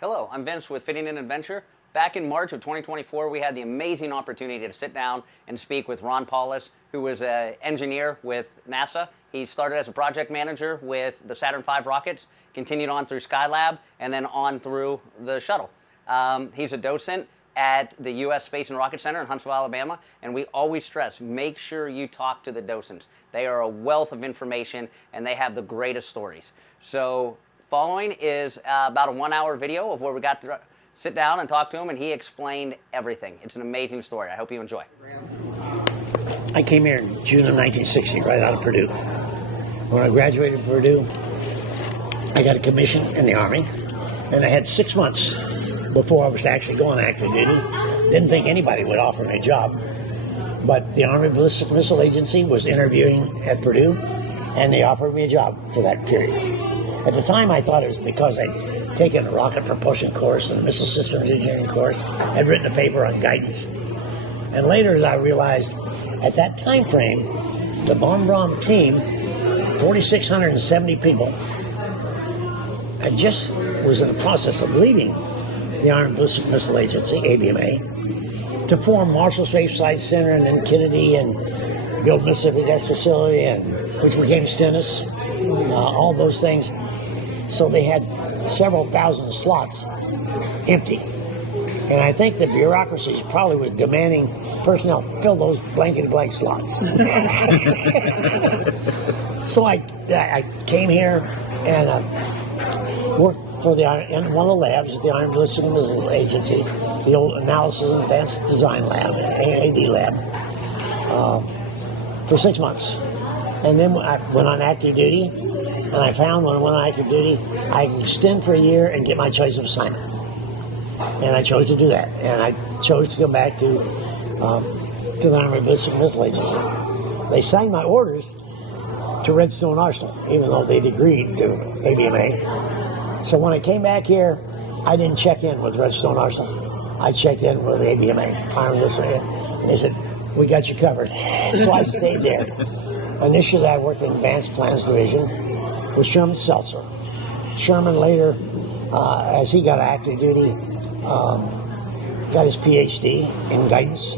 Hello, I'm Vince with Fitting and Adventure. Back in March of 2024, we had the amazing opportunity to sit down and speak with Ron Paulus, who was an engineer with NASA. He started as a project manager with the Saturn V rockets, continued on through Skylab, and then on through the Shuttle. He's a docent at the U.S. Space and Rocket Center in Huntsville, Alabama, and we always stress, make sure you talk to the docents. They are a wealth of information, and they have the greatest stories. So following is about a 1-hour video of where we got to sit down and talk to him, and he explained everything. It's an amazing story. I hope you enjoy. I came here in June of 1960, right out of Purdue. When I graduated from Purdue, I got a commission in the Army, and I had 6 months before I was to actually go on active duty. Didn't think anybody would offer me a job, but the Army Ballistic Missile Agency was interviewing at Purdue, and they offered me a job for that period. At the time, I thought it was because I'd taken a rocket propulsion course and a missile systems engineering course. I'd written a paper on guidance. And later, I realized at that time frame, the Von Braun team, 4,670 people, I just was in the process of leaving the Army Ballistic Missile Agency, ABMA, to form Marshall Space Flight Center and then Kennedy and build Mississippi Test Facility, and which became Stennis, all those things. So they had several thousand slots empty. And I think the bureaucracy probably was demanding personnel fill those blankety-blank slots. So I came here and worked for in one of the labs at the Army Ballistic Missile Agency, the old Analysis and Advanced Design Lab, AAD lab, for 6 months. And then I went on active duty. And I found when I went on active duty, I could extend for a year and get my choice of assignment. And I chose to do that. And I chose to come back to the Army Ballistic Missile Agency. They signed my orders to Redstone Arsenal, even though they'd agreed to ABMA. So when I came back here, I didn't check in with Redstone Arsenal. I checked in with ABMA, Army Ballistic, and they said, "We got you covered." So I stayed there. Initially, I worked in Advanced Plans Division with Sherman Seltzer. Sherman later, as he got active duty, got his PhD in guidance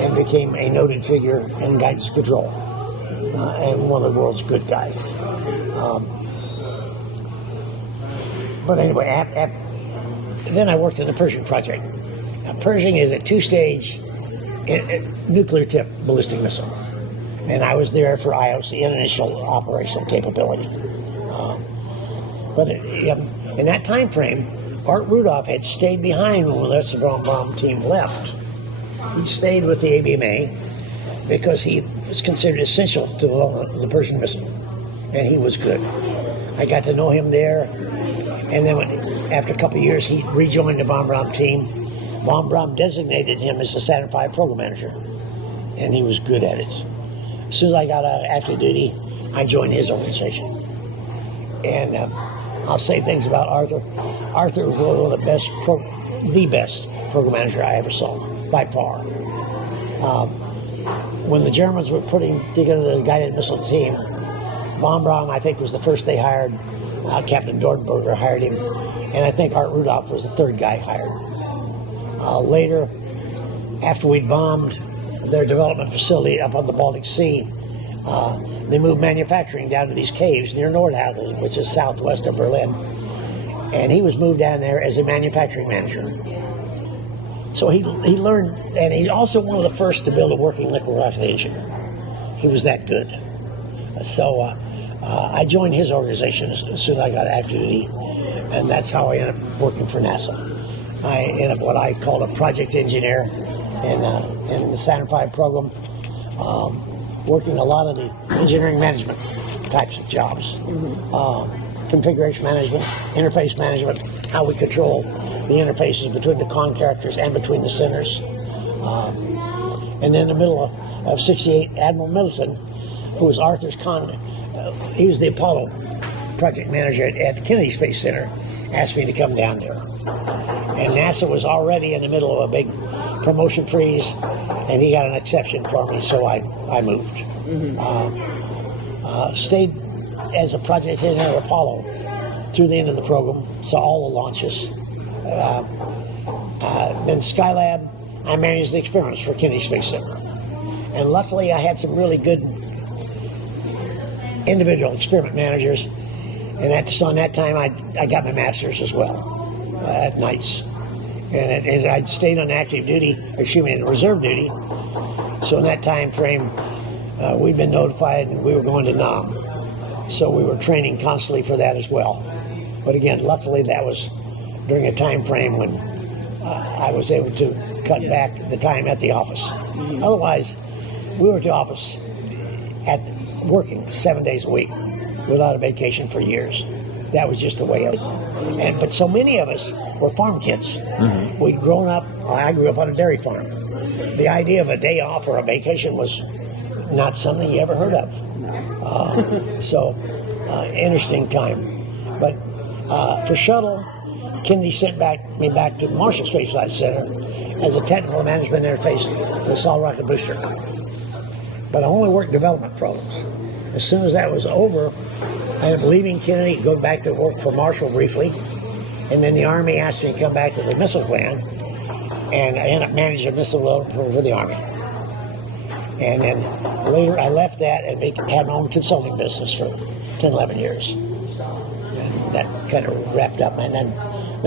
and became a noted figure in guidance control and one of the world's good guys. But anyway, then I worked in the Pershing project. Now, Pershing is a 2-stage nuclear tip ballistic missile. And I was there for IOC, initial operational capability. But in that time frame, Art Rudolph had stayed behind when the rest of the Von Braun team left. He stayed with the ABMA because he was considered essential to the Pershing missile, and he was good. I got to know him there, and then after a couple of years, he rejoined the Von Braun team. Von Braun designated him as the Saturn V program manager, and he was good at it. As soon as I got out of active duty, I joined his organization. And I'll say things about Arthur. Arthur was one of the best program manager I ever saw, by far. When the Germans were putting together the guided missile team, Von Braun, I think, was the first they hired. Captain Dornberger hired him, and I think Art Rudolph was the third guy hired. Later, after we'd bombed their development facility up on the Baltic Sea, they moved manufacturing down to these caves near Nordhausen, which is southwest of Berlin. And he was moved down there as a manufacturing manager. So he learned, and he's also one of the first to build a working liquid rocket engine. He was that good. So I joined his organization as soon as I got active duty, and that's how I ended up working for NASA. I ended up what I called a project engineer in the Saturn V program, working a lot of the engineering management types of jobs. Configuration management, interface management, how we control the interfaces between the contractors and between the centers. And then in the middle of 68, Admiral Middleton, who was Arthur's he was the Apollo project manager at the Kennedy Space Center, asked me to come down there. And NASA was already in the middle of a big promotion freeze, and he got an exception for me, so I moved. Stayed as a project engineer at Apollo through the end of the program, saw all the launches, Then Skylab, I managed the experiments for Kennedy Space Center. And luckily I had some really good individual experiment managers. And so in that time I got my master's as well at nights. And as I'd stayed on active duty, in reserve duty, so in that time frame, we'd been notified and we were going to Nam. So we were training constantly for that as well. But again, luckily that was during a time frame when I was able to cut back the time at the office. Otherwise, we were at the office working 7 days a week without a vacation for years. That was just the way of it. But so many of us were farm kids. We'd grown up, I grew up on a dairy farm. The idea of a day off or a vacation was not something you ever heard of. Interesting time. But for Shuttle, Kennedy sent me back to Marshall Space Flight Center as a technical management interface for the solid rocket booster. But I only worked development programs. As soon as that was over, I ended up leaving Kennedy, going back to work for Marshall briefly, and then the Army asked me to come back to the missile command, and I ended up managing a missile development program for the Army. And then later I left that and had my own consulting business for 10, 11 years. And that kind of wrapped up. And then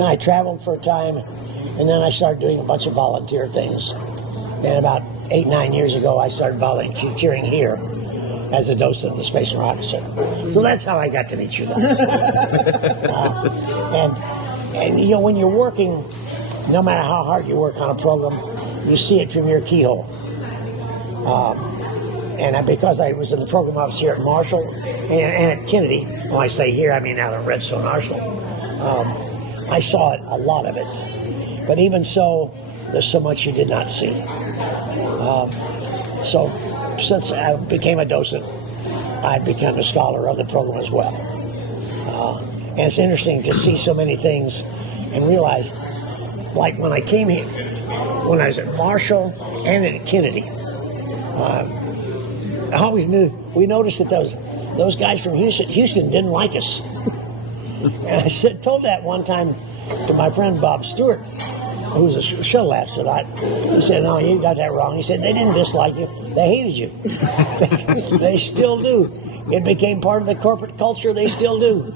I traveled for a time, and then I started doing a bunch of volunteer things. And about 8, 9 years ago, I started volunteering here as a docent at the Space and Rocket Center. So that's how I got to meet you guys. And you know, when you're working, no matter how hard you work on a program, you see it from your keyhole. Because I was in the program office here at Marshall and at Kennedy, when I say here, I mean out at Redstone Arsenal, I saw it, a lot of it. But even so, there's so much you did not see. So since I became a docent, I've become a scholar of the program as well. And it's interesting to see so many things and realize, like when I came here, when I was at Marshall and at Kennedy, I always knew, we noticed that those guys from Houston didn't like us. And I told that one time to my friend Bob Stewart, who was a shuttle astronaut. He said, "No, you got that wrong." He said, "They didn't dislike you. They hated you." They still do. It became part of the corporate culture. They still do.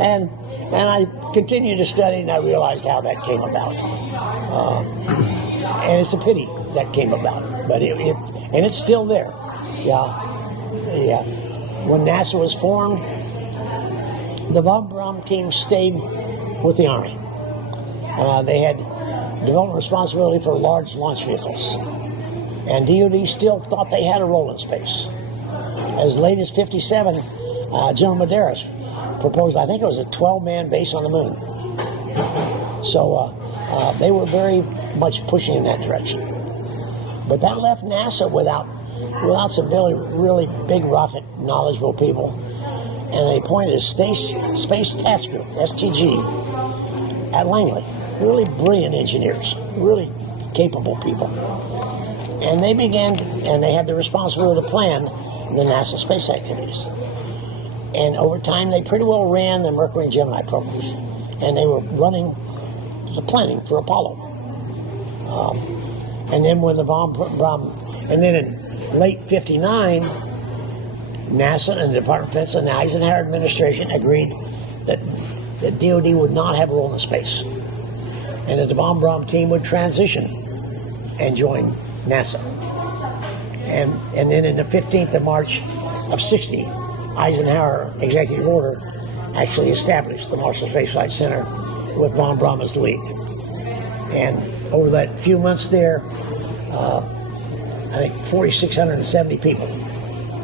And I continued to study, and I realized how that came about. And it's a pity that came about, but it's still there. Yeah. When NASA was formed, the von Braun team stayed with the Army. They had development responsibility for large launch vehicles, and DoD still thought they had a role in space. As late as '57, General Medeiros proposed, I think it was a 12-man base on the moon. So they were very much pushing in that direction. But that left NASA without some really big rocket knowledgeable people. And they appointed a Space Task Group, STG, at Langley. Really brilliant engineers, really capable people. And they had the responsibility to plan the NASA space activities. And over time, they pretty well ran the Mercury and Gemini programs. And they were running the planning for Apollo. And then when and then in late '59, NASA and the Department of Defense and the Eisenhower administration agreed that DoD would not have a role in space, and that the von Braun team would transition and join NASA. And then in the 15th of March of '60, Eisenhower executive order actually established the Marshall Space Flight Center with von Braun as the lead. And over that few months there, I think 4,670 people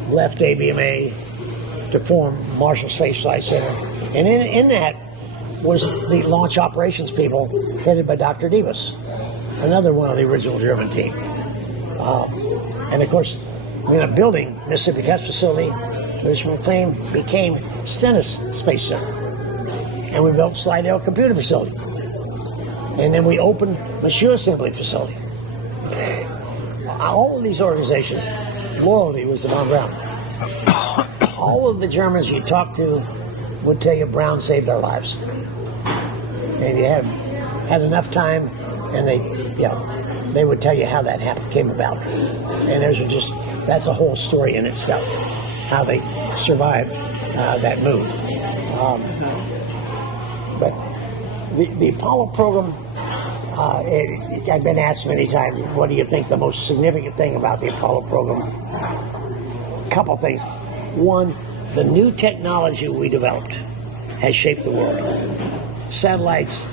left ABMA to form Marshall Space Flight Center. And in that was the launch operations people headed by Dr. Davis, another one of the original German team. And of course, we ended up building Mississippi Test Facility, which became Stennis Space Center. And we built Slidell Computer Facility. And then we opened Machine Assembly Facility. All of these organizations, loyalty was to von Braun. All of the Germans you talk to would tell you Brown saved our lives. And if you had enough time, and they would tell you how that came about. And that's a whole story in itself, how they survived that move. But the Apollo program, I've been asked many times, what do you think the most significant thing about the Apollo program? A couple things. One, the new technology we developed has shaped the world. Satellites,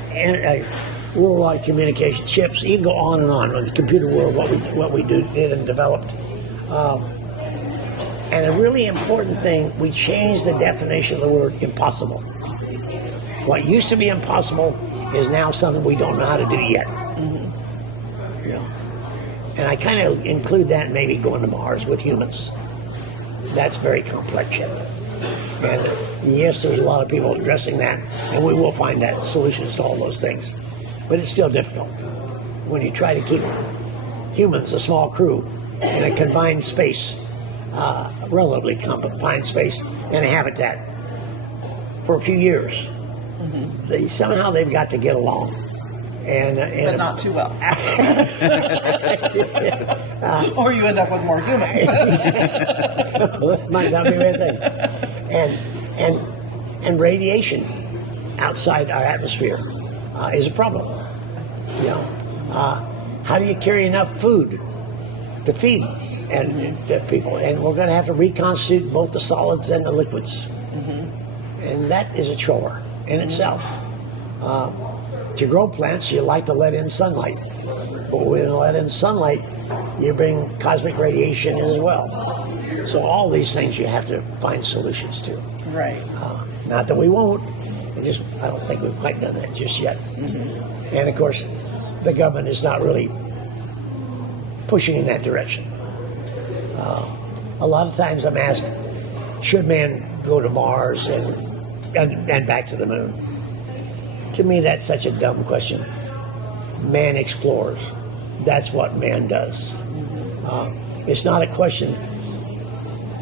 worldwide communication, chips, you can go on and on with the computer world, what we did and developed. And a really important thing, we changed the definition of the word impossible. What used to be impossible is now something we don't know how to do yet. You know? And I kind of include that maybe going to Mars with humans. That's very complex yet. And yes, there's a lot of people addressing that, and we will find that solutions to all those things. But it's still difficult when you try to keep humans, a small crew, in a confined space, relatively confined space, in a habitat for a few years. Somehow they've got to get along. But not too well. Or you end up with more humans. Well, that might not be a bad thing. And radiation outside our atmosphere is a problem. You know, how do you carry enough food to feed the people? And we're going to have to reconstitute both the solids and the liquids. And that is a chore in itself. To grow plants, you like to let in sunlight. But when you let in sunlight, you bring cosmic radiation in as well. So all these things you have to find solutions to. Right. Not that we won't. I don't think we've quite done that just yet. And of course, the government is not really pushing in that direction. A lot of times I'm asked, should man go to Mars and back to the moon? To me, that's such a dumb question. Man explores. That's what man does. It's not a question,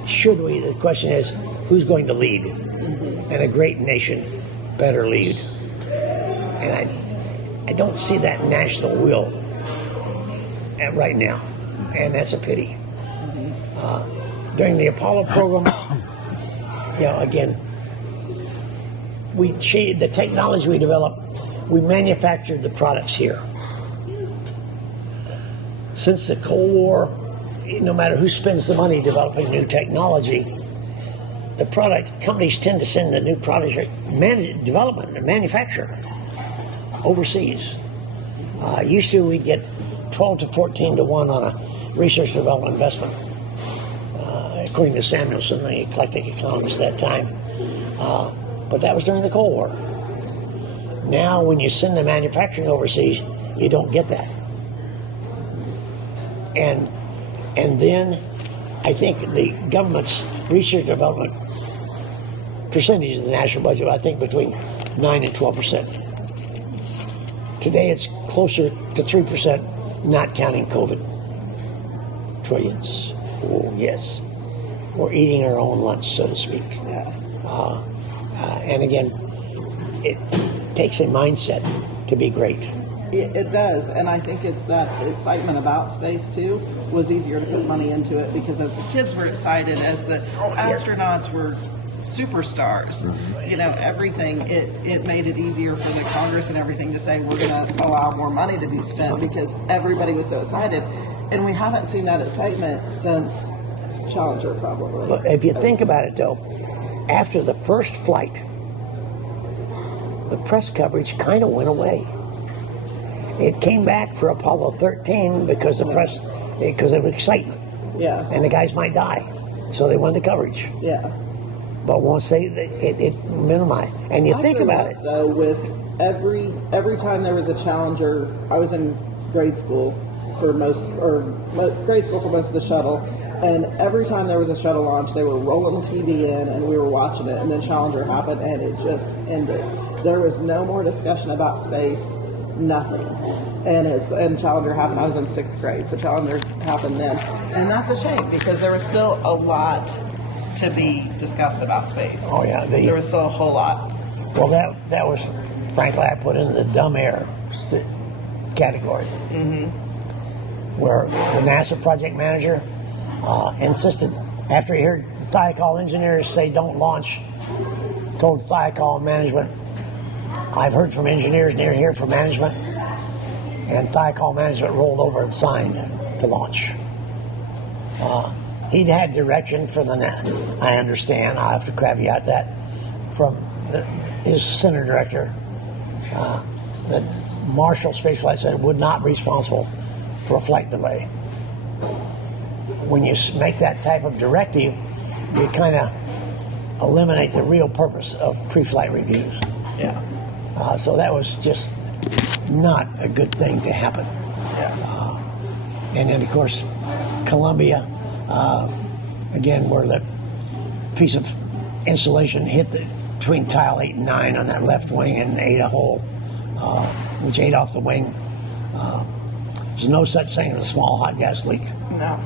should we? The question is, who's going to lead? And a great nation better lead. And I don't see that national will right now. And that's a pity. During the Apollo program, again, the technology we developed, we manufactured the products here. Since the Cold War, no matter who spends the money developing new technology, the product companies tend to send the new product development and manufacture overseas. Used to, we'd get 12 to 14 to 1 on a research and development investment, according to Samuelson, the eclectic economist at that time. But that was during the Cold War. Now, when you send the manufacturing overseas, you don't get that. And then I think the government's research and development percentage of the national budget, I think between 9 and 12%. Today it's closer to 3%, not counting COVID. Trillions. Oh, yes. We're eating our own lunch, so to speak. Yeah. And again, it takes a mindset to be great. It does, and I think it's that excitement about space too was easier to put money into it, because as the kids were excited, as the astronauts were superstars, everything, it made it easier for the Congress and everything to say we're going to allow more money to be spent, because everybody was so excited. And we haven't seen that excitement since Challenger, probably. But if you think about it, though, after the first flight, the press coverage kind of went away. It came back for Apollo 13 because because of excitement. Yeah. And the guys might die, so they wanted the coverage. Yeah. But once it minimized, and you think about it. Though, with every time there was a Challenger, I was in grade school for most of the shuttle. And every time there was a shuttle launch, they were rolling TV in, and we were watching it. And then Challenger happened, and it just ended. There was no more discussion about space, nothing. And Challenger happened. I was in 6th grade, so Challenger happened then. And that's a shame, because there was still a lot to be discussed about space. Oh yeah, There was still a whole lot. well that was frankly I put into the dumb air category, where the NASA project manager insisted after he heard Thiokol engineers say don't launch, told Thiokol management, I've heard from engineers and they're here for management, and Thiokol management rolled over and signed to launch. He'd had direction from the NASA. I understand, I'll have to caveat that, from his center director, that Marshall Spaceflight Center would not be responsible for a flight delay. When you make that type of directive, you kind of eliminate the real purpose of pre-flight reviews. Yeah. So that was just not a good thing to happen. Yeah. And then, of course, Columbia, again, where the piece of insulation hit between tile 8 and 9 on that left wing and ate a hole, which ate off the wing. There's no such thing as a small hot gas leak. No.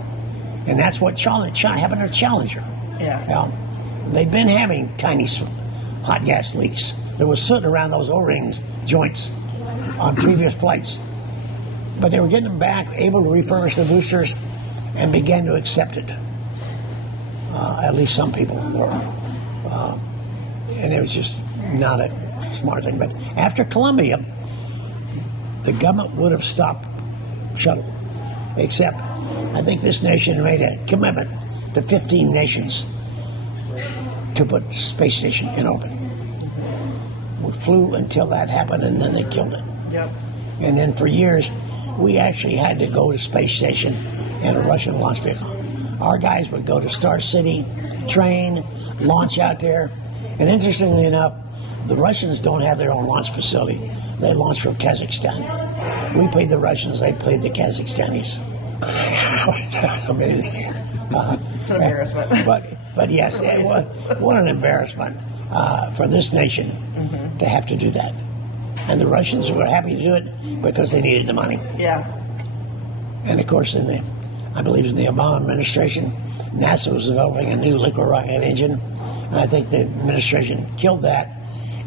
And that's what happened to Challenger. Yeah. They've been having tiny hot gas leaks. There was soot around those O-rings joints on previous flights. But they were getting them back, able to refurbish the boosters, and began to accept it. At least some people were. And it was just not a smart thing. But after Columbia, the government would have stopped Shuttle. Except, I think this nation made a commitment to 15 nations to put space station in orbit. We flew until that happened, and then they killed it. Yep. And then for years, we actually had to go to space station in a Russian launch vehicle. Our guys would go to Star City, train, launch out there. And interestingly enough, the Russians don't have their own launch facility. They launch from Kazakhstan. We paid the Russians, they paid the Kazakhstanis. That's amazing. It's an embarrassment. But yes, what an embarrassment for this nation to have to do that. And the Russians were happy to do it because they needed the money. Yeah. And of course, I believe it was in the Obama administration, NASA was developing a new liquid rocket engine. And I think the administration killed that.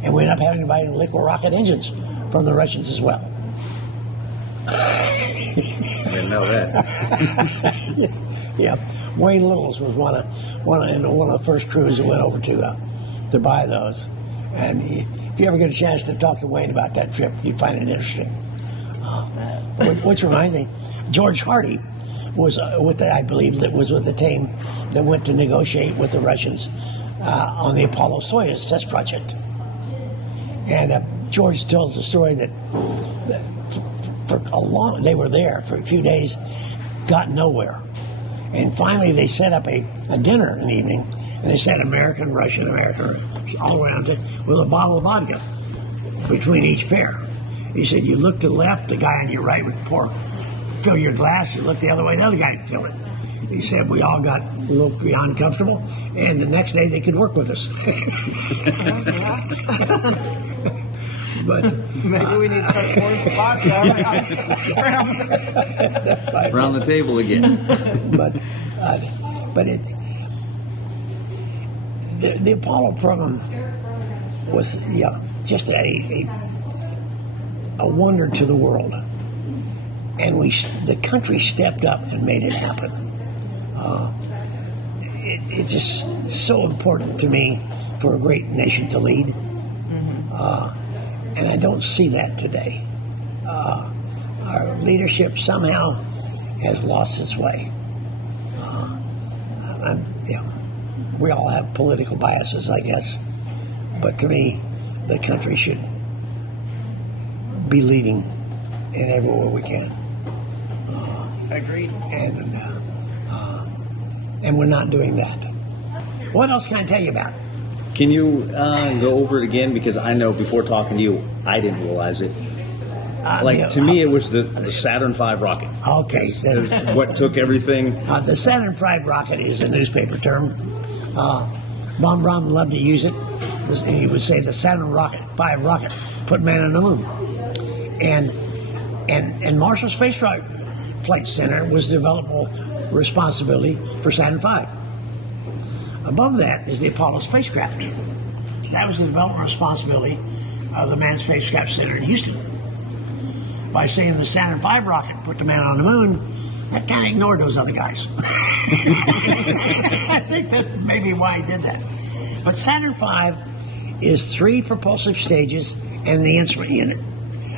And we ended up having to buy liquid rocket engines from the Russians as well. I didn't know that. Yeah. Wayne Littles was one of the first crews that went over to buy those. And if you ever get a chance to talk to Wayne about that trip, you'd find it interesting. Which reminds me, George Hardy was I believe that was with the team that went to negotiate with the Russians on the Apollo-Soyuz test project. And George tells the story that they were there for a few days, got nowhere. And finally they set up a dinner in the evening, and they said American, Russian, all around it, with a bottle of vodka between each pair. He said, you look to the left, the guy on your right would fill your glass, you look the other way, the other guy would fill it. He said we all got a little beyond comfortable, and the next day they could work with us. But maybe we need to start pouring some vodka around the table again. but the Apollo program was just a wonder to the world, and the country stepped up and made it happen. It's just so important to me for a great nation to lead. And I don't see that today. Our leadership somehow has lost its way. We all have political biases, I guess. But to me, the country should be leading in everywhere we can. Agreed. And we're not doing that. What else can I tell you about? Can you go over it again? Because I know before talking to you, I didn't realize it. To me, it was the Saturn V rocket. Okay. Is what took everything. The Saturn V rocket is a newspaper term. Von Braun loved to use it. He would say the Saturn V rocket put man on the moon. And Marshall Space Flight Center was developing responsibility for Saturn V. Above that is the Apollo spacecraft. That was the development responsibility of the Manned Spacecraft Center in Houston. By saying the Saturn V rocket put the man on the moon, that kind of ignored those other guys. I think that's maybe why he did that. But Saturn V is 3 propulsive stages and the instrument unit.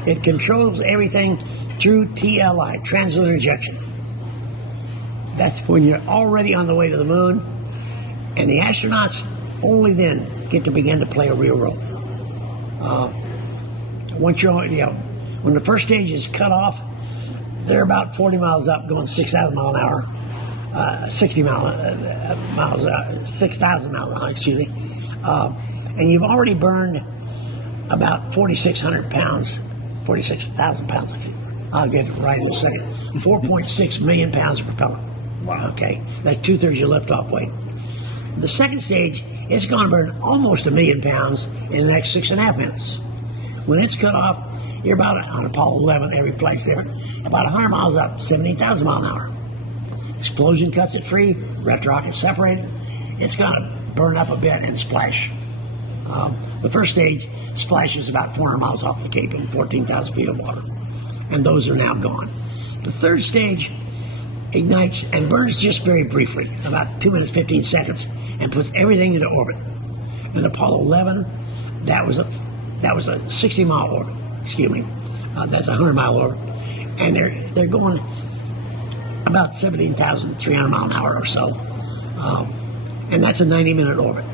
It controls everything through TLI, translunar injection. That's when you're already on the way to the moon, and the astronauts only then get to begin to play a real role. Once you're, when the first stage is cut off, they're about 40 miles up, going 6,000 miles an hour, 6,000 miles an hour, excuse me. And you've already burned about 4,600 pounds, 46,000 pounds. I'll get it right in a second. 4.6 million pounds of propellant. Wow. Okay, that's 2/3 your liftoff weight. The second stage, it's going to burn almost 1 million pounds in the next 6.5 minutes. When it's cut off, you're about, on Apollo 11, every place there, about 100 miles up, 17,000 miles an hour. Explosion cuts it free, rocket separated. It's going to burn up a bit and splash. The first stage splashes about 400 miles off the Cape in 14,000 feet of water. And those are now gone. The third stage ignites and burns just very briefly, about 2 minutes, 15 seconds, and puts everything into orbit. And Apollo 11, that was a 60-mile orbit. Excuse me, that's a 100-mile orbit, and they're going about 17,300 miles an hour or so, and that's a 90-minute orbit.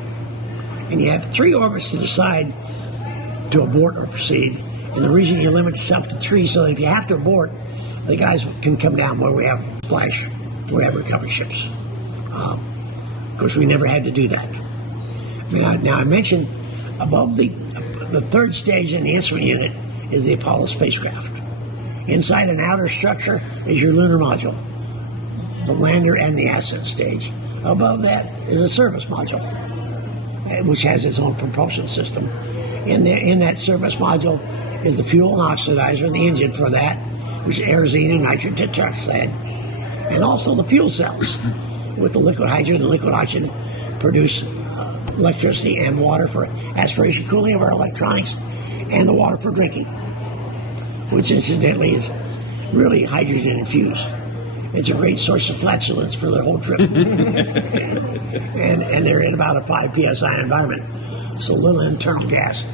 And you have 3 orbits to decide to abort or proceed. And the reason you limit yourself to 3, so that if you have to abort, the guys can come down where we have splash, where we have recovery ships. Of course, we never had to do that. Now I mentioned above the third stage in the instrument unit is the Apollo spacecraft. Inside an outer structure is your lunar module, the lander and the ascent stage. Above that is a service module, which has its own propulsion system. In that service module is the fuel and oxidizer, the engine for that, which is kerosene and nitrogen tetroxide, and also the fuel cells with the liquid hydrogen and liquid oxygen produce electricity and water for aspiration cooling of our electronics, and the water for drinking, which incidentally is really hydrogen infused. It's a great source of flatulence for the whole trip. and they're in about a 5 psi environment, so little internal gas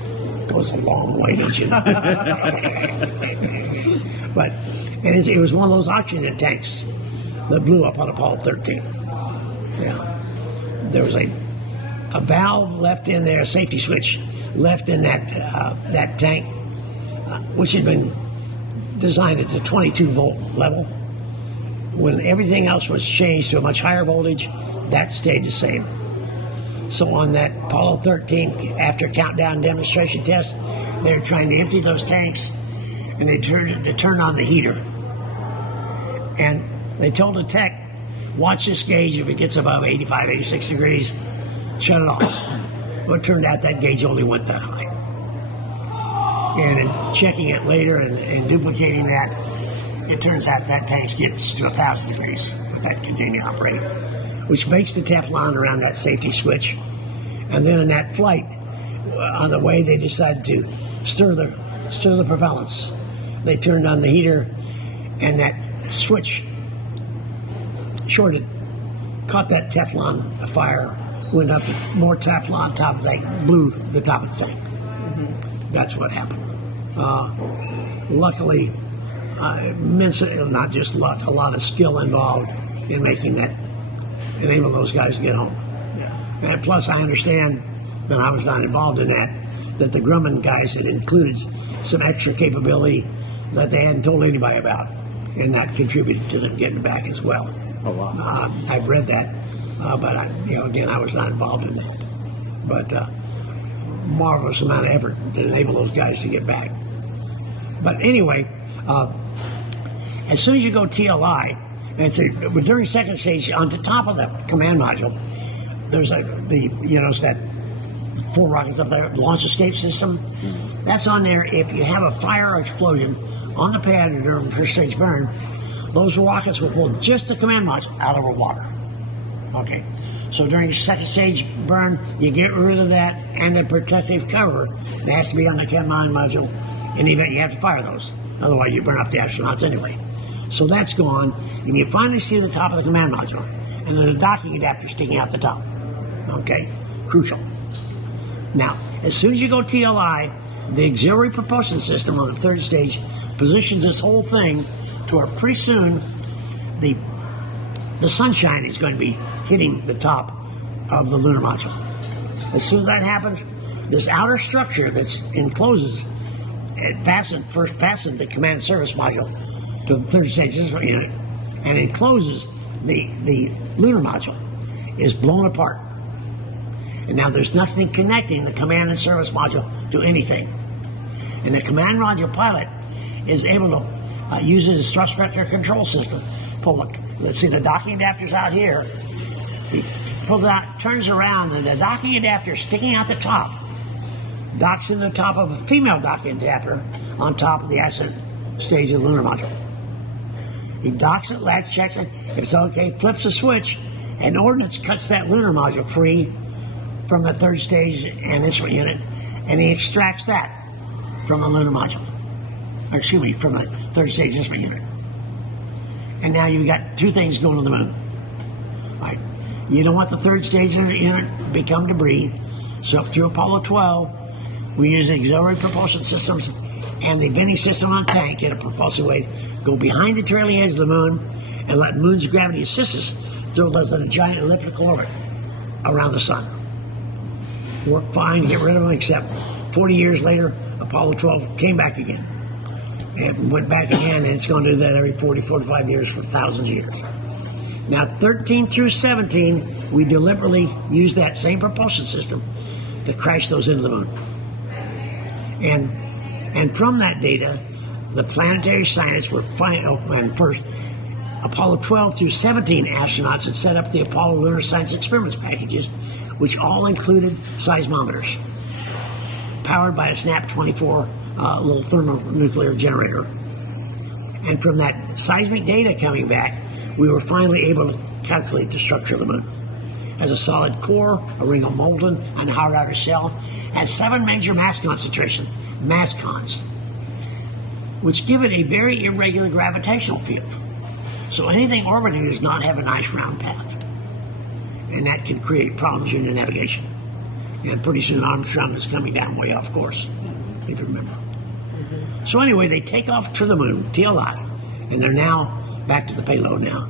goes a long way, don't you know? But it was one of those oxygen tanks that blew up on Apollo 13. Yeah, there was a valve left in there, a safety switch left in that tank, which had been designed at the 22 volt level. When everything else was changed to a much higher voltage, that stayed the same. So on that Apollo 13, after countdown demonstration test, they were trying to empty those tanks, and they turned on the heater. And they told the tech, watch this gauge. If it gets above 85, 86 degrees, shut it off. Well, it turned out that gauge only went that high. And in checking it later and duplicating that, it turns out that tank gets to 1,000 degrees that continue to operate, which makes the Teflon around that safety switch. And then in that flight, on the way, they decided to stir the propellants. They turned on the heater, and that switch shorted, caught that Teflon afire, went up, more Teflon on top of that, blew the top of the tank. Mm-hmm. That's what happened. Luckily, not just luck, a lot of skill involved in making that, enable those guys to get home. Yeah. And plus, I understand, but I was not involved in that the Grumman guys had included some extra capability that they hadn't told anybody about, and that contributed to them getting back as well. Oh, wow. I've read that, but again, I was not involved in that. But marvelous amount of effort to enable those guys to get back. But anyway, as soon as you go TLI, and during second stage, on the top of that command module, there's that 4 rockets up there, launch escape system. That's on there. If you have a fire or explosion on the pad during the first stage burn, those rockets will pull just the command module out of the water. Okay, So during the second stage burn, you get rid of that and the protective cover that has to be on the command module. In the event you have to fire those. Otherwise, you burn up the astronauts anyway. So that's gone, and you finally see the top of the command module, and then the docking adapter sticking out the top. Okay? Crucial. Now, as soon as you go TLI, the auxiliary propulsion system on the third stage positions this whole thing to where pretty soon the sunshine is going to be hitting the top of the lunar module. As soon as that happens, this outer structure that's encloses first fastened the command service module to the third stage instrument unit and encloses the lunar module is blown apart. And now there's nothing connecting the command and service module to anything. And the command module pilot is able to use his thrust vector control system. Let's see, the docking adapter's out here. He pulls it out, turns around, and the docking adapter sticking out the top docks in the top of a female docking adapter on top of the ascent stage of the lunar module. He docks it, latch checks it, if it's okay, flips a switch, and ordnance cuts that lunar module free from the third stage and instrument unit, and he extracts that from the lunar module. Or excuse me, from the third stage instrument unit. And now you've got two things going to the moon. Right. You don't want the third stage unit to become debris, so through Apollo 12, we use the auxiliary propulsion systems and the venting system on the tank in a propulsive way to go behind the trailing edge of the moon and let moon's gravity assist us through less than a giant elliptical orbit around the sun. Worked fine, get rid of them, except 40 years later, Apollo 12 came back again. And went back again, and it's going to do that every 40, 45 years for thousands of years. Now, 13 through 17, we deliberately used that same propulsion system to crash those into the moon. And from that data, the planetary scientists were first, Apollo 12 through 17 astronauts had set up the Apollo Lunar Science Experiments packages, which all included seismometers, powered by a SNAP 24 little thermonuclear generator. And from that seismic data coming back, we were finally able to calculate the structure of the moon. Has a solid core, a ring of molten, and a hard outer shell, has 7 major mass concentrations, mass cons, which give it a very irregular gravitational field. So anything orbiting does not have a nice round path. And that can create problems in the navigation. And pretty soon Armstrong is coming down way off course, if you remember. So anyway, they take off to the moon, TLI, and they're now back to the payload now.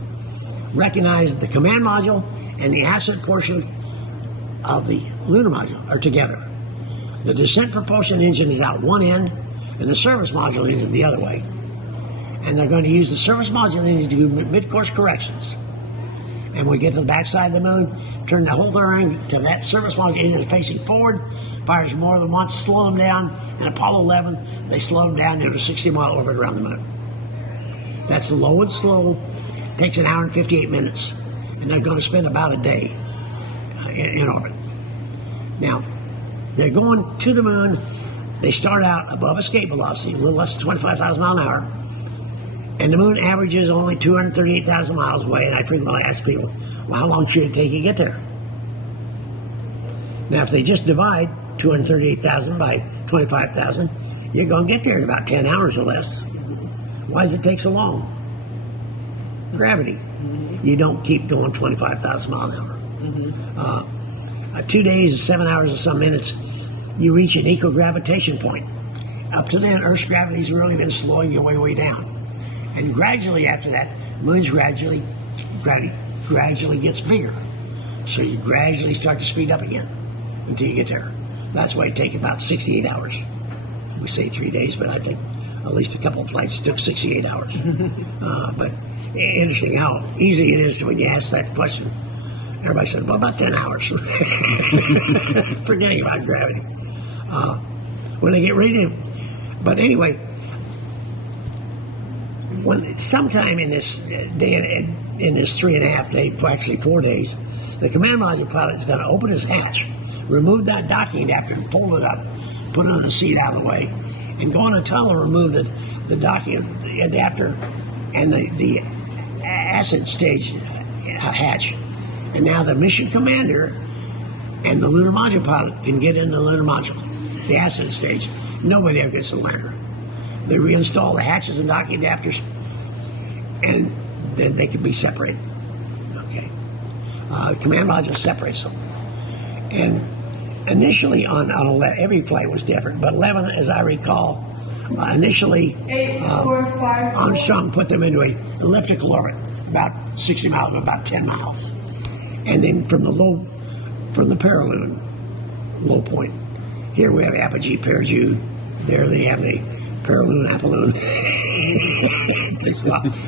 Recognize the command module and the ascent portion of the lunar module are together. The descent propulsion engine is out one end, and the service module engine the other way. And they're going to use the service module engine to do mid-course corrections. And when we get to the backside of the moon, turn the whole thing to that service module engine facing forward, fires more than once, slow them down. In Apollo 11, they slowed them down to a 60-mile orbit around the moon. That's low and slow. Takes an hour and 58 minutes. And they're going to spend about a day in orbit. Now, they're going to the moon. They start out above escape velocity, a little less than 25,000 miles an hour. And the moon averages only 238,000 miles away. And I frequently ask people, well, how long should it take you to get there? Now, if they just divide 238,000 by 25,000, you're going to get there in about 10 hours or less. Why does it take so long? Gravity. You don't keep going 25,000 miles an hour. 2 days and 7 hours and some minutes, you reach an equal-gravitation point. Up to then, Earth's gravity's really been slowing you way, way down. And gradually after that, moon's gravity gradually gets bigger. So you gradually start to speed up again until you get there. That's why it takes about 68 hours. We say 3 days, but I think at least a couple of flights took 68 hours. But interesting how easy it is when you ask that question. Everybody said, well, about 10 hours. Forgetting about gravity. When they get ready to, but anyway, when sometime in this day, in this 3.5 day, well, actually 4 days, the command module pilot is going to open his hatch, remove that docking adapter and pull it up, put it on the seat out of the way, and go in a tunnel and remove the docking adapter and the ascent stage hatch, And now the mission commander and the lunar module pilot can get in the lunar module, the ascent stage. Nobody ever gets a lander. They reinstall the hatches and docking adapters, and then they can be separated. Okay. Command module separates them. And initially on 11, every flight was different, but 11, as I recall, initially Armstrong put them into an elliptical orbit, about 60 miles, about 10 miles. And then from the paraloon, low point, here we have apogee, perigee, there they have the paraloon, apoloon.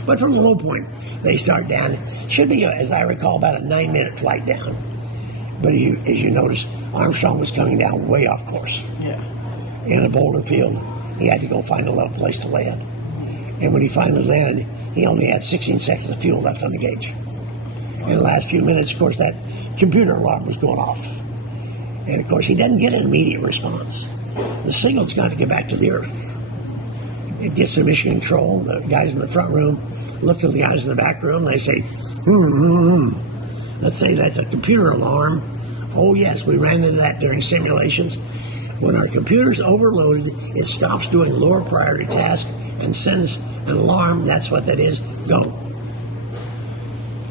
But from the low point, they start down. Should be, as I recall, about a 9-minute flight down. But as you notice, Armstrong was coming down way off course. Yeah. In a boulder field, he had to go find a level place to land. And when he finally landed, he only had 16 seconds of fuel left on the gauge. In the last few minutes, of course, that computer alarm was going off. And of course, he doesn't get an immediate response. The signal's got to get back to the Earth. It gets to mission control. The guys in the front room look to the guys in the back room. They say, Let's say that's a computer alarm. Oh, yes, we ran into that during simulations. When our computer's overloaded, it stops doing lower priority tasks and sends an alarm. That's what that is. Go.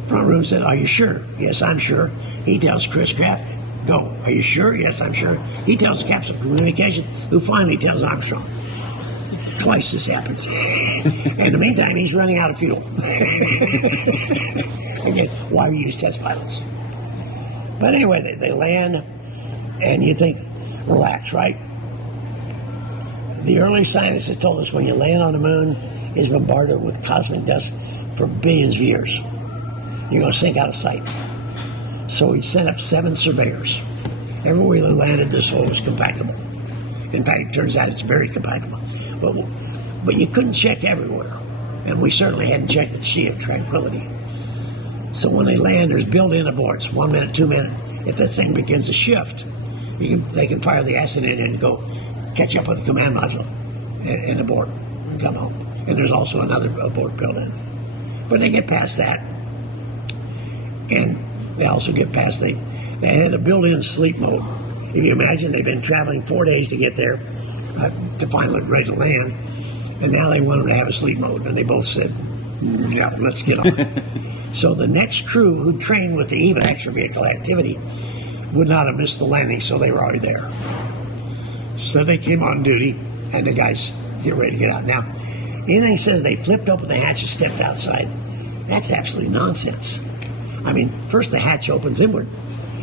Front room said, are you sure? Yes, I'm sure. He tells Chris Kraft, go. Are you sure? Yes, I'm sure. He tells Capsule Communication, who finally tells Armstrong. Twice this happens. In the meantime, he's running out of fuel. Again, why we use test pilots. But anyway, they land, and you think, relax, right? The early scientists have told us when you land on the moon, it's bombarded with cosmic dust for billions of years. You're going to sink out of sight. So he sent up 7 surveyors. Everywhere they landed, the soil was compactable. In fact, it turns out it's very compactable. But you couldn't check everywhere. And we certainly hadn't checked at the Sea of Tranquility. So when they land, there's built-in aborts, 1 minute, 2 minutes. If that thing begins to shift, they can fire the ascent in and go catch up with the command module and abort and come home. And there's also another abort built in. But they get past that. And they also get past, they had a built-in sleep mode. If you imagine, they've been traveling 4 days to get there to finally ready to land. And now they want them to have a sleep mode. And they both said, yeah, let's get on it. So the next crew who trained with the EVA extravehicular activity would not have missed the landing, so they were already there. So they came on duty, and the guys get ready to get out. Now, anything says they flipped open the hatch and stepped outside, that's absolutely nonsense. I mean, first the hatch opens inward.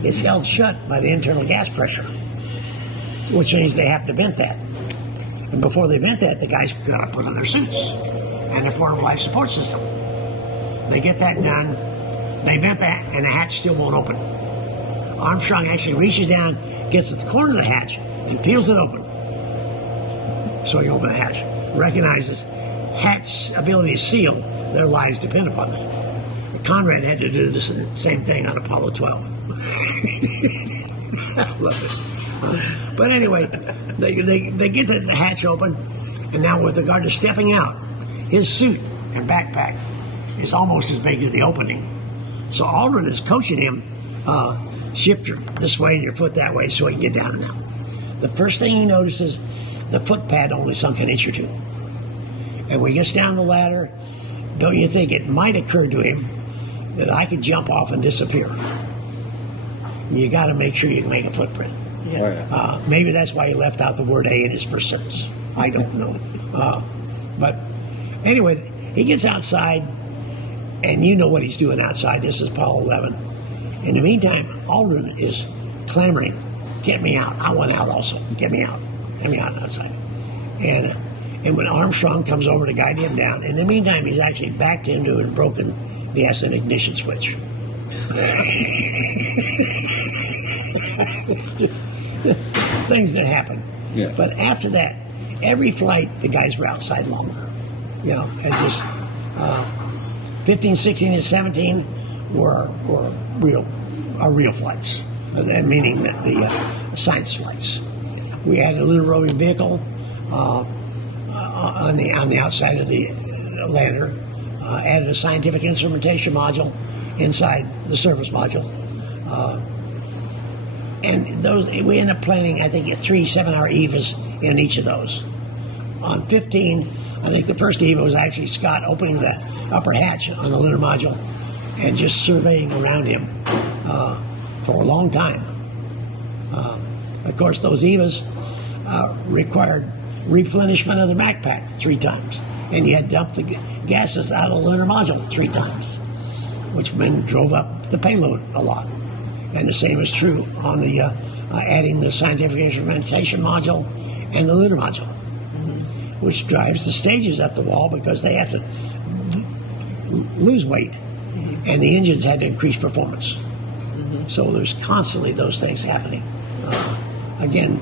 It's held shut by the internal gas pressure, which means they have to vent that. And before they vent that, the guys got to put on their suits and their portable life support system. They get that done, they vent that, and the hatch still won't open. Armstrong actually reaches down, gets at the corner of the hatch, and peels it open. So he opens the hatch, recognizes hatch's ability to seal, their lives depend upon that. Conrad had to do the same thing on Apollo 12. But anyway, they get the hatch open, and now with regard to stepping out, his suit and backpack is almost as big as the opening. So Aldrin is coaching him, shift your this way and your foot that way so he can get down and out. The first thing he notices, the foot pad only sunk an inch or two. And when he gets down the ladder, don't you think it might occur to him that I could jump off and disappear? You got to make sure you can make a footprint. Yeah. Maybe that's why he left out the word A in his first sentence. I don't know. But anyway, he gets outside, and you know what he's doing outside. This is Apollo 11. In the meantime, Aldrin is clamoring, get me out. I want out also. Get me out. Get me out outside. And when Armstrong comes over to guide him down, in the meantime, he's actually backed into and broken the ascent ignition switch. Things that happen. Yeah. But after that, every flight, the guys were outside longer. You know, and just 15, 16, and 17 were real flights. Meaning that the science flights. We had a lunar roving vehicle on the outside of the lander. Added a scientific instrumentation module inside the service module. And those, we ended up planning, I think, 3 7-hour EVAs in each of those. On 15, I think the first EVA was actually Scott opening the upper hatch on the lunar module and just surveying around him for a long time. Of course, those EVAs required replenishment of the backpack 3 times, and you had to dump the gases out of the lunar module 3 times, which then drove up the payload a lot. And the same is true on the adding the scientific instrumentation module and the lunar module, which drives the stages up the wall because they have to lose weight, and the engines had to increase performance. So there's constantly those things happening. Again,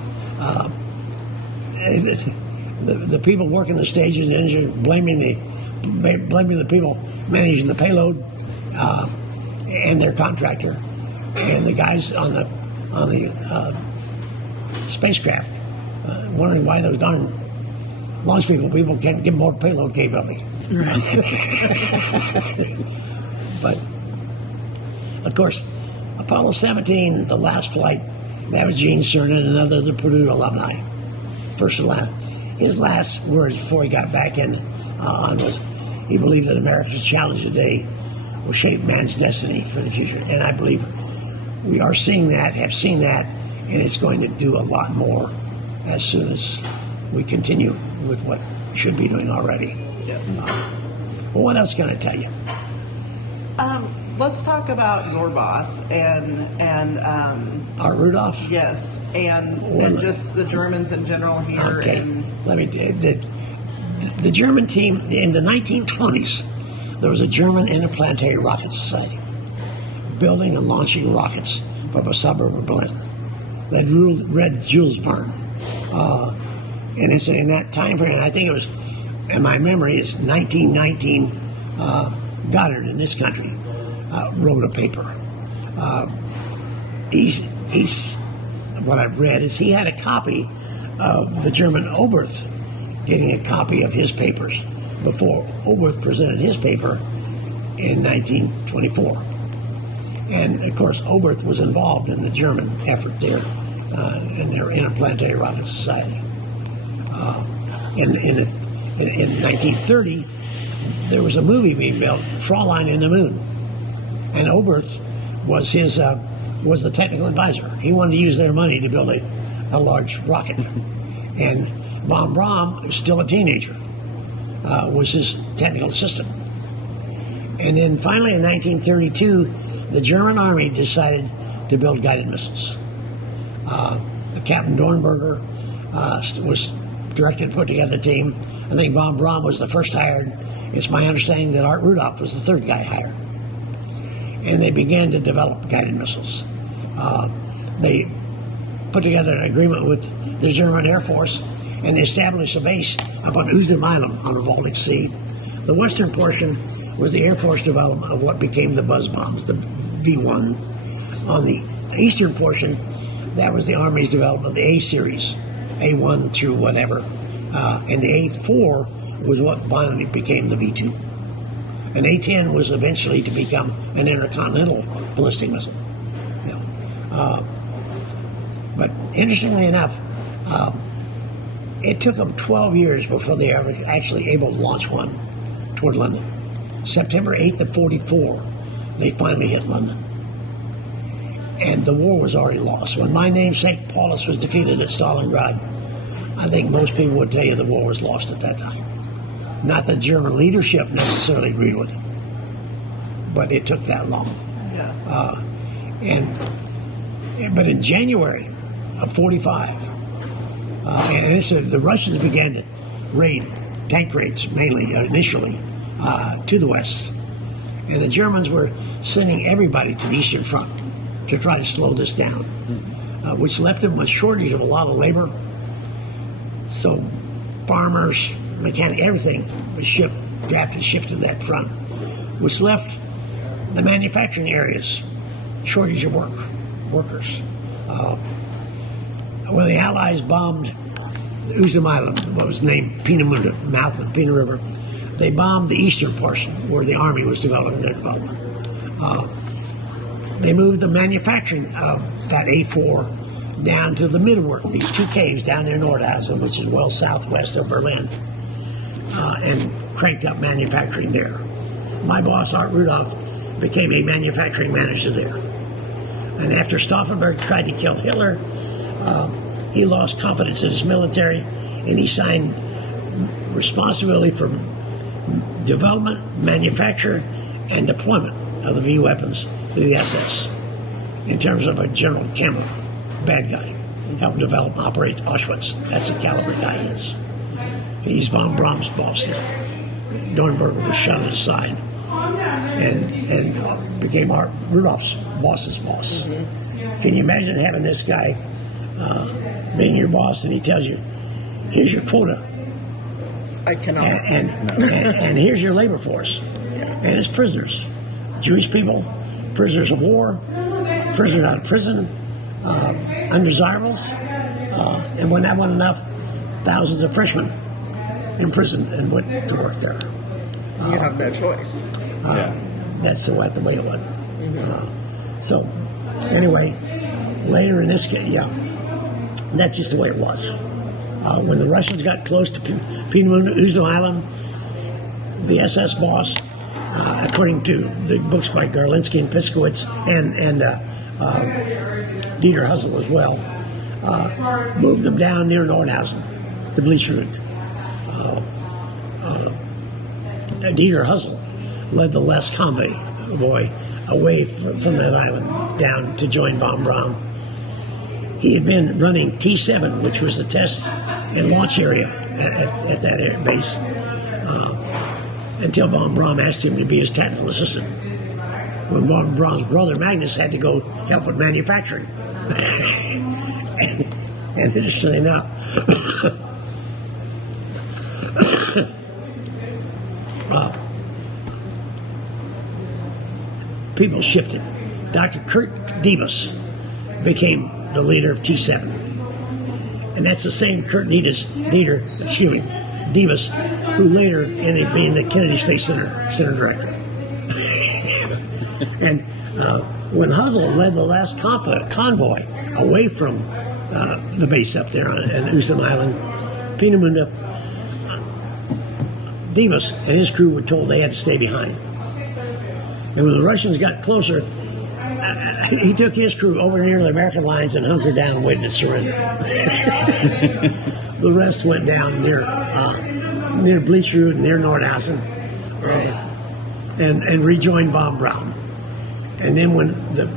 the people working the stages and engines blaming the people managing the payload and their contractor, and the guys on the spacecraft wondering why those darn launch people can't get more payload capability. But of course, Apollo 17, the last flight, that was Gene Cernan, another of the Purdue alumni. First and last. His last words before he got back in on was, he believed that America's challenge today will shape man's destiny for the future. And I believe we are seeing that, have seen that, and it's going to do a lot more as soon as we continue with what we should be doing already. Yes. Well, what else can I tell you? Let's talk about your boss and Art Rudolph? yes, and just the Germans in general here. Okay. And Let me. The German team in the 1920s, there was a German Interplanetary Rocket Society, building and launching rockets from a suburb of Berlin. That Red Jules Verne. And it's in that time frame, I think it was, and my memory is 1919, Goddard in this country wrote a paper. He's what I've read is he had a copy of the German Oberth getting a copy of his papers before Oberth presented his paper in 1924. And of course, Oberth was involved in the German effort there in their Interplanetary Rocket Society. In 1930, there was a movie being built, Fraulein in the Moon, and Oberth was was the technical advisor. He wanted to use their money to build a large rocket, and von Braun, still a teenager, was his technical assistant. And then finally, in 1932, the German Army decided to build guided missiles. Captain Dornberger was directed to put together the team. I think von Braun was the first hired. It's my understanding that Art Rudolph was the third guy hired. And they began to develop guided missiles. They put together an agreement with the German Air Force and established a base up on Usedom Island on the Baltic Sea. The western portion was the Air Force development of what became the buzz bombs, the V-1. On the eastern portion, that was the Army's development of the A-series, A-1 through whatever. And the A-4 was what finally became the V-2. And A-10 was eventually to become an intercontinental ballistic missile. You know. But interestingly enough, it took them 12 years before they were actually able to launch one toward London. September 8th of 44, they finally hit London. And the war was already lost. When my namesake Paulus was defeated at Stalingrad, I think most people would tell you the war was lost at that time. Not that German leadership necessarily agreed with it, but it took that long. yeah. But in January of 45, the Russians began to raid tank raids mainly initially to the west, and the Germans were sending everybody to the Eastern Front to try to slow this down, which left them with shortage of a lot of labor. So farmers, mechanic, everything was shifted to that front, which left the manufacturing areas shortage of workers. When the Allies bombed Usedom Island, what was named Peenemünde, mouth of the Peena River, they bombed the eastern portion where the Army was developing their development. they moved the manufacturing of that A4 down to the midwork, these 2 caves down near Nordhausen, which is well southwest of Berlin, and cranked up manufacturing there. My boss, Art Rudolph, became a manufacturing manager there. And after Stauffenberg tried to kill Hitler, he lost confidence in his military, and he signed responsibility for development, manufacture, and deployment of the V weapons to the SS in terms of a General Cameron, bad guy, helped develop and operate Auschwitz. That's the caliber guy he is. He's von Braun's boss there. Dornberger was shot aside and became Art Rudolph's boss's boss. Mm-hmm. Can you imagine having this guy being your boss and he tells you, here's your quota. I cannot. And here's your labor force. And it's prisoners. Jewish people, prisoners of war, prisoners out of prison, undesirables. And when that wasn't enough, thousands of freshmen imprisoned and went to work there. You have no choice. That's the way it was. Mm-hmm. So, anyway, later in this case, that's just the way it was. When the Russians got close to Peenemünde Island, the SS boss, according to the books by Garlinsky and Piskowitz and Dieter Hussel as well, moved them down near Nordhausen to Bleachroot. Dieter Hussel led the last convoy away from that island down to join von Braun. He had been running T7, which was the test and launch area at that air base, until von Braun asked him to be his technical assistant. When von Braun's brother Magnus had to go help with manufacturing. and interestingly enough, people shifted. Dr. Kurt Diebus became the leader of T7. And that's the same Kurt Diebus, who later ended up being the Kennedy Space Center director. And when Hussel led the last convoy away from the base up there on Usam Island, Peenemünde, Diebus and his crew were told they had to stay behind. And when the Russians got closer, he took his crew over near the American lines and hunkered down and waited to surrender. The rest went down near Bleachroot, near Nordhausen, and rejoined von Braun. And then when the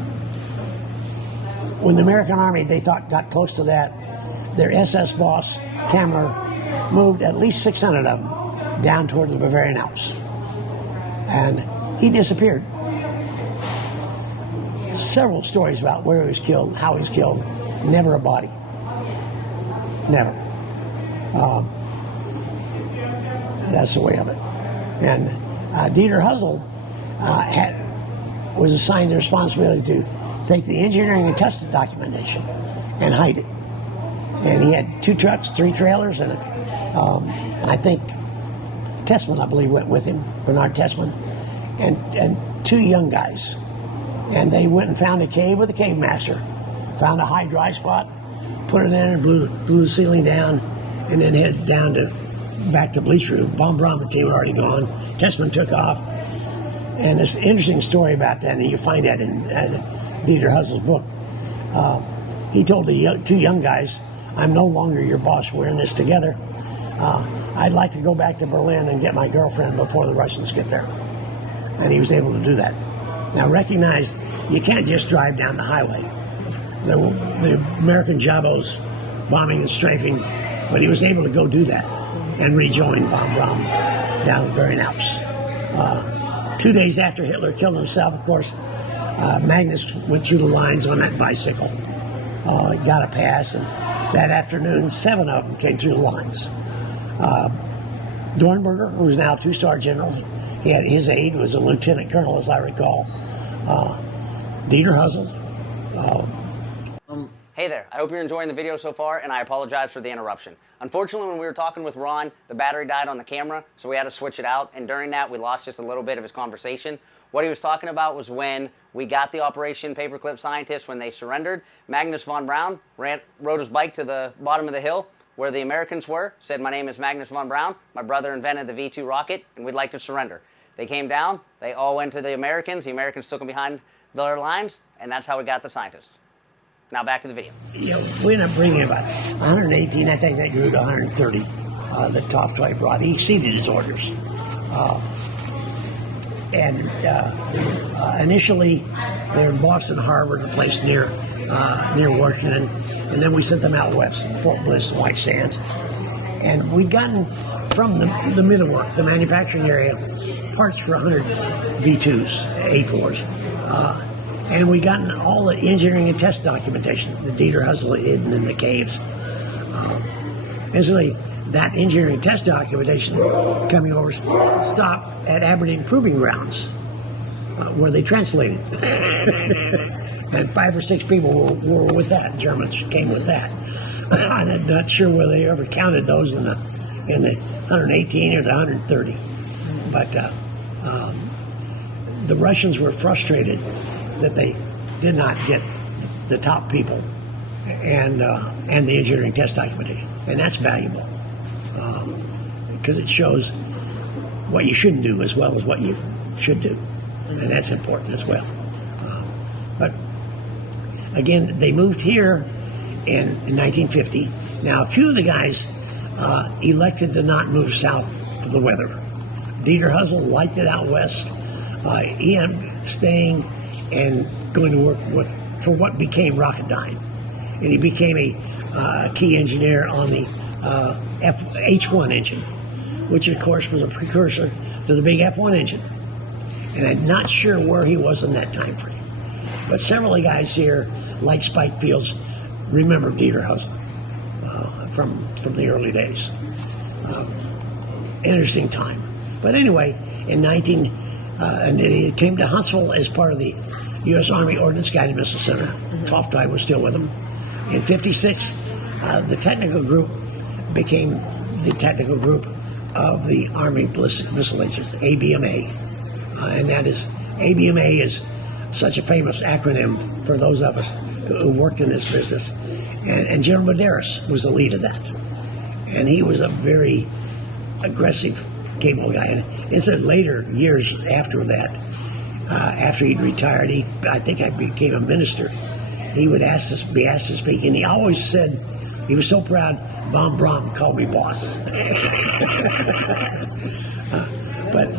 American Army, they thought, got close to that, their SS boss, Kammler, moved at least 600 of them down toward the Bavarian Alps. And he disappeared. Several stories about where he was killed, how he was killed. Never a body. Never. That's the way of it. And Dieter Hussel was assigned the responsibility to take the engineering and test documentation and hide it. And he had 2 trucks, 3 trailers, and I think Tessman, I believe, went with him, Bernard Tessman, and 2 young guys. And they went and found a cave with a cave master, found a high dry spot, put it in and blew the ceiling down, and then headed down back to Bleachroot. Von Braun and team were already gone. Tessman took off. And there's an interesting story about that, and you find that in Dieter Hussel's book. He told the 2 young guys, I'm no longer your boss, we're in this together. I'd like to go back to Berlin and get my girlfriend before the Russians get there. And he was able to do that. Now recognize, you can't just drive down the highway. The American Jabos bombing and strafing, but he was able to go do that and rejoin von Braun down the Bavarian Alps. 2 days after Hitler killed himself, of course, Magnus went through the lines on that bicycle, got a pass, and that afternoon, 7 of them came through the lines. Dornberger, who was now a 2-star general, he had his aide, was a lieutenant colonel, as I recall. Dieter Hussel. Hey there, I hope you're enjoying the video so far, and I apologize for the interruption. Unfortunately, when we were talking with Ron, the battery died on the camera, so we had to switch it out, and during that, we lost just a little bit of his conversation. What he was talking about was when we got the Operation Paperclip scientists, when they surrendered, Magnus von Braun rode his bike to the bottom of the hill where the Americans were, said, "My name is Magnus von Braun, my brother invented the V2 rocket, and we'd like to surrender." They came down, they all went to the Americans took them behind their lines, and that's how we got the scientists. Now back to the video. We ended up bringing about 118. I think that grew to 130 that Toftoy brought. He exceeded his orders. Initially, they were in Boston Harbor, a place near Washington, and then we sent them out west, Fort Bliss, White Sands. And we'd gotten from the middle work, the manufacturing area, parts for 100 V2s, A4s. And we gotten all the engineering and test documentation that Dieter Hussel had hidden in the caves. Instantly, that engineering test documentation coming over stopped at Aberdeen Proving Grounds, where they translated. And 5 or 6 people were with that. Germans came with that. I'm not sure whether they ever counted those in the 118 or the 130. But the Russians were frustrated that they did not get the top people and the engineering test documentation, and that's valuable because it shows what you shouldn't do as well as what you should do, and that's important as well. But again, they moved here in 1950. Now, a few of the guys elected to not move south for the weather. Dieter Hussel liked it out west. He ended up staying and going to work for what became Rocketdyne. And he became a key engineer on the H1 engine, which of course was a precursor to the big F1 engine. And I'm not sure where he was in that time frame. But several of the guys here, like Spike Fields, remember Dieter Hussel from the early days. Interesting time. But anyway, and he came to Huntsville as part of the U.S. Army Ordnance Guided Missile Center. Toftoy was still with him. In '56, the technical group became the technical group of the Army Ballistic Missile Agency, ABMA. And that is, ABMA is such a famous acronym for those of us who worked in this business. And General Medeiros was the lead of that. And he was a very aggressive, capable guy. And it's that later years after that, after he'd retired, I think I became a minister. He would be asked to speak, and he always said, he was so proud, Von Braun called me boss. But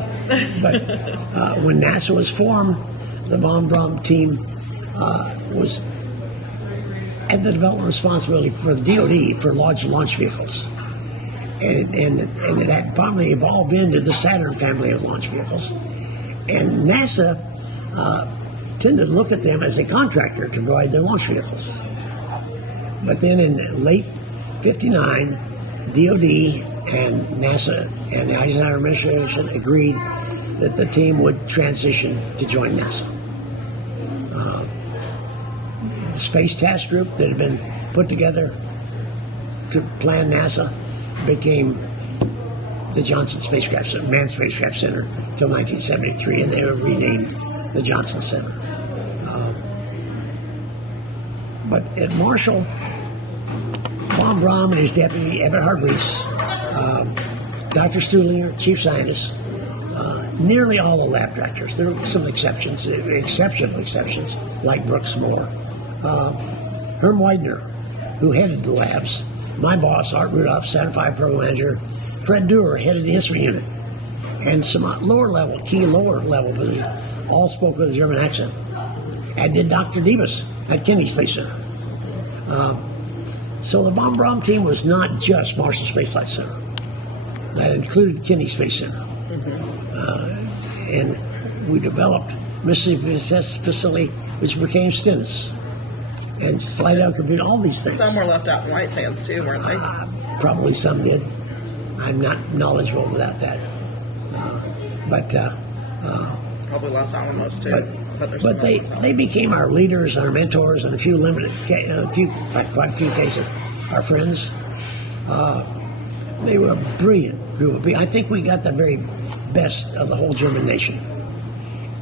when NASA was formed, the Von Braun team had the development responsibility for the DoD for large launch vehicles. And it had finally evolved into the Saturn family of launch vehicles. And NASA tended to look at them as a contractor to provide their launch vehicles. But then in late '59, DoD and NASA and the Eisenhower administration agreed that the team would transition to join NASA. The Space Task Group that had been put together to plan NASA became the Johnson Manned Spacecraft Center until 1973, and they were renamed the Johnson Center. But at Marshall, Von Braun and his deputy, Everett Hargreaves, Dr. Stuhlinger, chief scientist, nearly all the lab directors. There were some exceptions, exceptional exceptions, like Brooks Moore. Herm Widener, who headed the labs, my boss, Art Rudolph, Saturn V program manager, Fred Dewar headed the instrument unit, and some lower level positions, all spoke with a German accent. And did Dr. Davis at Kennedy Space Center. So the Von Braun team was not just Marshall Space Flight Center. That included Kennedy Space Center. And we developed Mississippi Test Facility, which became Stennis. And Slidell Computer, all these things. Some were left out in White Sands too, weren't they? Probably some did. I'm not knowledgeable about that. Probably Los Alamos too. But But they became our leaders, our mentors, and quite a few cases, our friends. They were a brilliant group of people. I think we got the very best of the whole German nation.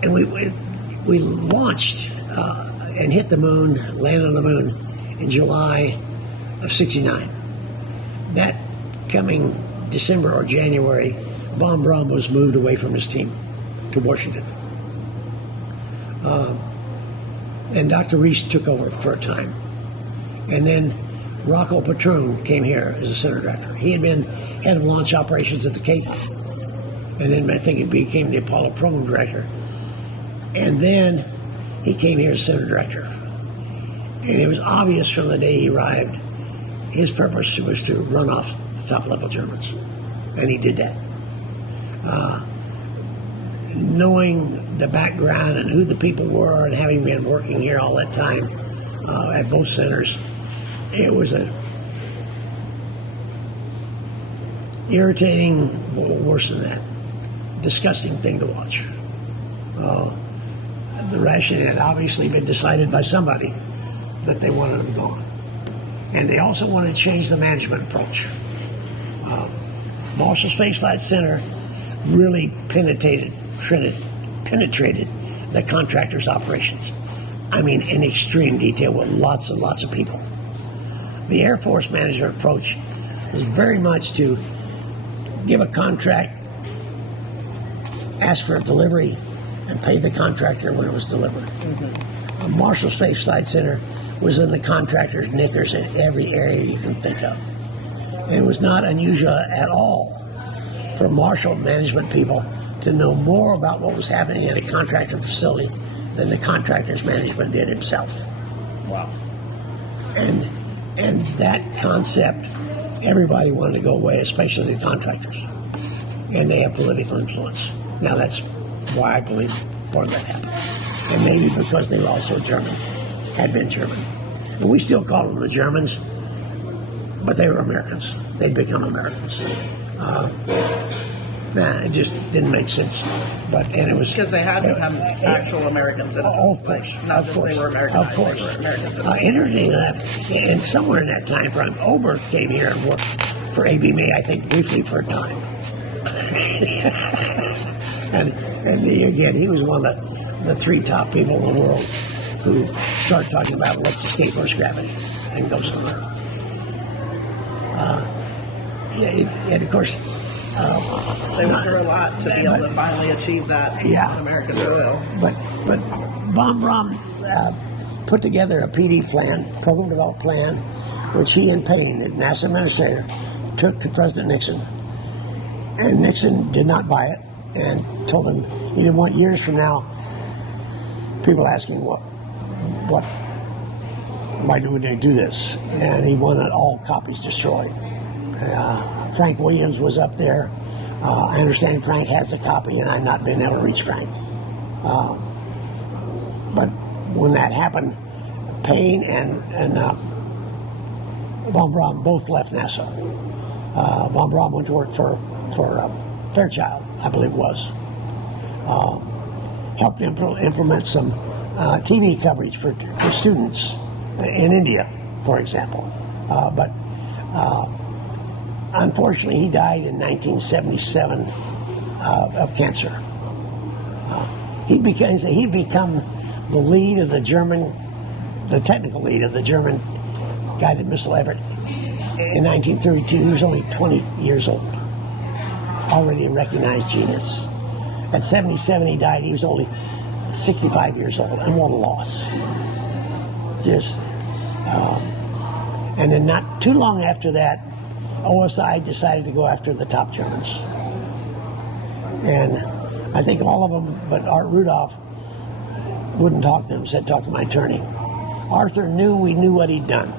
And we launched and hit the moon, landed on the moon in July of '69. That coming December or January, Von Braun was moved away from his team to Washington. And Dr. Reese took over for a time. And then Rocco Petrone came here as a center director. He had been head of launch operations at the Cape. And then I think he became the Apollo program director. And then he came here as center director. And it was obvious from the day he arrived, his purpose was to run off the top level Germans. And he did that. Knowing the background and who the people were and having been working here all that time at both centers, it was a irritating, worse than that, disgusting thing to watch. The ration had obviously been decided by somebody that they wanted them gone. And they also wanted to change the management approach. Marshall Space Flight Center really penetrated the contractor's operations. I mean, in extreme detail with lots and lots of people. The Air Force management approach was very much to give a contract, ask for a delivery, and pay the contractor when it was delivered. Mm-hmm. Marshall Space Flight Center was in the contractor's knickers in every area you can think of. And it was not unusual at all for Marshall management people to know more about what was happening at a contractor facility than the contractor's management did himself. Wow. And that concept, everybody wanted to go away, especially the contractors. And they have political influence. Now that's why I believe part of that happened. And maybe because they were also German, had been German. And we still call them the Germans, but they were Americans. They'd become Americans. It just didn't make sense. And it was because they had to have actual American citizens. Oh, of course, not just they were American. Of course, they were American citizens. Interesting that, and somewhere in that time frame, Oberth came here and worked for ABME, I think, briefly for a time. Again, he was one of the three top people in the world who start talking about let's escape Earth's gravity and go somewhere. And of course, they went through a lot to be able to finally achieve that on American soil. But Von Braun put together a PD plan, program development plan, which he and Payne, the NASA administrator, took to President Nixon. And Nixon did not buy it and told him he didn't want years from now people asking why do they do this? And he wanted all copies destroyed. Frank Williams was up there. I understand Frank has a copy, and I've not been able to reach Frank. But when that happened, Payne and Von Braun both left NASA. Von Braun went to work for Fairchild, I believe it was. Helped implement some TV coverage for students in India, for example. But unfortunately, he died in 1977 of cancer. He'd become the lead of the technical lead of the German guided missile effort in 1932. He was only 20 years old, already a recognized genius. At 77, he died. He was only 65 years old, and what a loss. And then not too long after that, OSI decided to go after the top Germans. And I think all of them, but Art Rudolph, wouldn't talk to him, said, talk to my attorney. Arthur knew we knew what he'd done.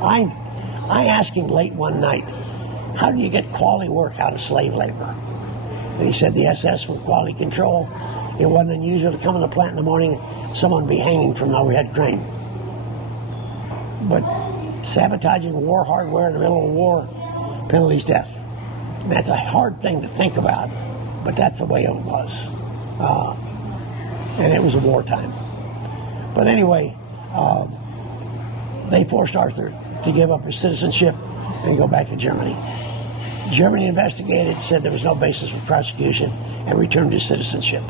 I asked him late one night, how do you get quality work out of slave labor? And he said the SS with quality control. It wasn't unusual to come in the plant in the morning, someone be hanging from the overhead crane. But sabotaging war hardware in the middle of a war, penalty's death. And that's a hard thing to think about, but that's the way it was. and it was a wartime. But anyway, they forced Arthur to give up his citizenship and go back to Germany. Germany investigated, said there was no basis for prosecution, and returned his citizenship.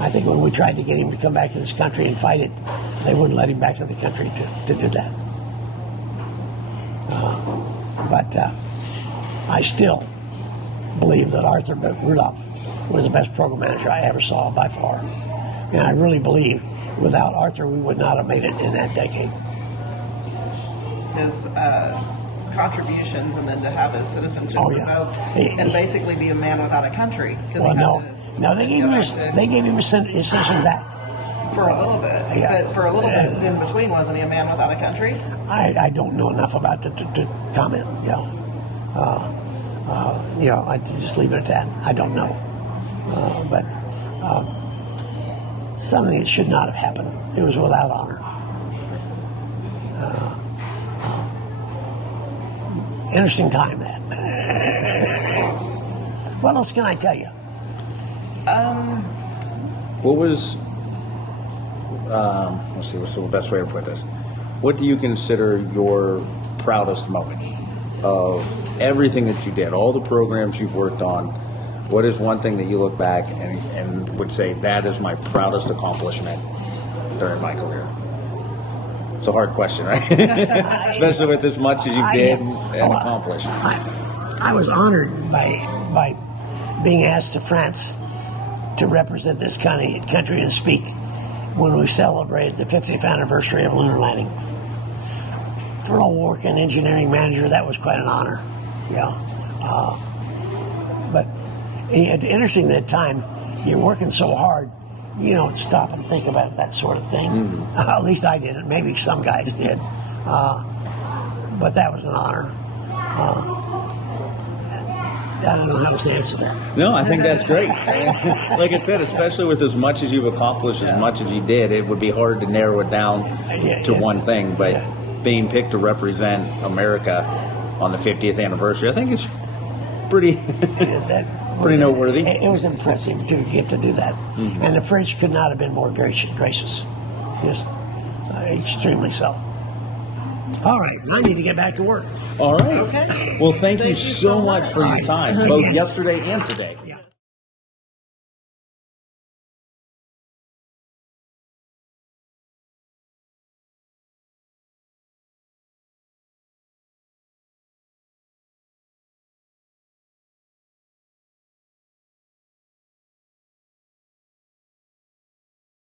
I think when we tried to get him to come back to this country and fight it, they wouldn't let him back to the country to do that. But I still believe that Arthur Rudolph was the best program manager I ever saw by far. And I really believe without Arthur, we would not have made it in that decade. His contributions, and then to have his citizenship revoked and basically be a man without a country. Well, no, they gave him his citizen back. For a little bit. But for a little bit in between, wasn't he a man without a country? I don't know enough about it to comment. I just leave it at that. I don't know. But something that should not have happened. It was without honor. Interesting time, that. What else can I tell you? What was, let's see, what's the best way to put this? What do you consider your proudest moment of everything that you did, all the programs you've worked on? What is one thing that you look back and would say, that is my proudest accomplishment during my career? It's a hard question, right? Especially with as much as you did and accomplished. I was honored by being asked to France to represent this country and speak when we celebrated the 50th anniversary of lunar landing. For a working engineering manager, that was quite an honor. But interesting that time, you're working so hard, you don't stop and think about that sort of thing. Mm-hmm. At least I didn't. Maybe some guys did. But that was an honor. I don't know how to answer that. No, I think that's great. Like I said, especially with as much as you've accomplished, as much as you did, it would be hard to narrow it down to one thing. But being picked to represent America on the 50th anniversary, I think it's pretty pretty noteworthy. It was impressive to get to do that. Mm-hmm. And the French could not have been more gracious. Just extremely so. All right, I need to get back to work. All right. Okay. Well, thank you so much for your time, both yesterday and today. Yeah.